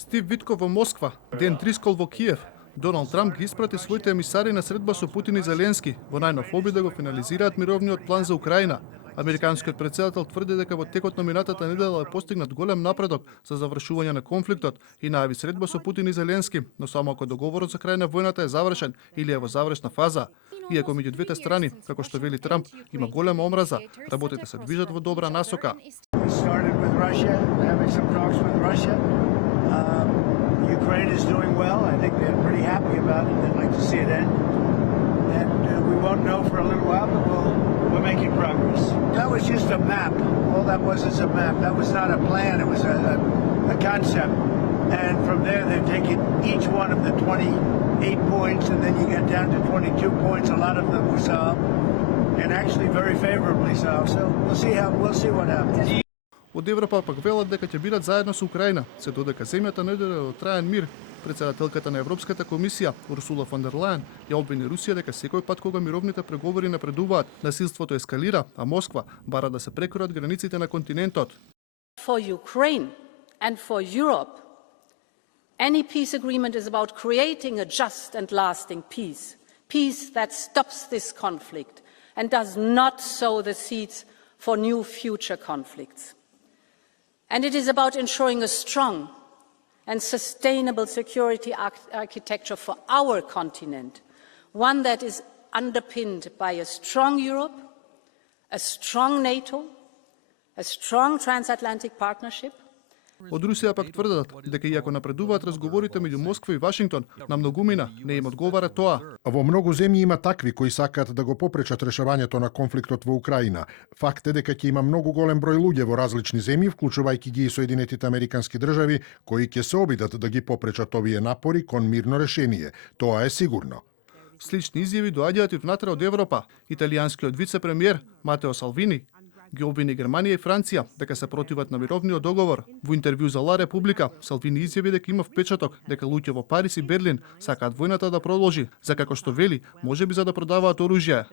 Стив Витков во Москва, Ден Дрискол во Киев. Доналд Трамп ги испрати своите емисари на средба со Путин и Зеленски во најнов обид да го финализираат мировниот план за Украина. Американскиот претседател тврди дека во текот на минатата недела е постигнат голем напредок за завршување на конфликтот и најави средба со Путин и Зеленски, но само ако договорот за крај на војната е завршен или е во завршна фаза. Иако меѓу двете страни, како што вели Трамп, има голема омраза, работите се движат во добра насока. Ukraine is doing well. I think they're pretty happy about it. They'd like to see it end. And we won't know for a little while, but we're making progress. That was just a map. All that was is a map. That was not a plan. It was a concept. And from there, they're taking each one of the 28 points, and then you get down to 22 points. A lot of them were solved, and actually very favorably solved. So we'll see what happens. Од Европа пак велат дека ќе бидат заедно со Украина, се додека земјата не дојде до траен мир. Председателката на Европската комисија Урсула фон дер Лајен ја обвини Русија дека секој пат кога мировните преговори напредуваат, насилството ескалира, а Москва бара да се прекорат границите на континентот. For Ukraine and for Europe, any peace agreement is about creating a just and lasting peace. Peace that stops this conflict and does not sow the seeds for new future conflicts. And it is about ensuring a strong and sustainable security architecture for our continent, one that is underpinned by a strong Europe, a strong NATO, a strong transatlantic partnership. Од Русија пак тврдат дека иако напредуваат разговорите меѓу Москва и Вашингтон, на многумина не им одговара тоа. Во многу земји има такви кои сакаат да го попречат решавањето на конфликтот во Украина. Факт е дека ќе има многу голем број луѓе во различни земји, вклучувајќи ги и Соединетите Американски држави, кои ќе се обидат да ги попречат овие напори кон мирно решение. Тоа е сигурно. Слични изјави доаѓаат и внатре од Европа. Италијанскиот вице-премиер Матео Салвини ги обвини Германија и Франција дека се противат на мировниот договор. Во интервју за Ла Република, Салвини изјави дека има впечаток дека луѓе во Париз и Берлин сакаат војната да продолжи, за како што вели, можеби за да продаваат оружје.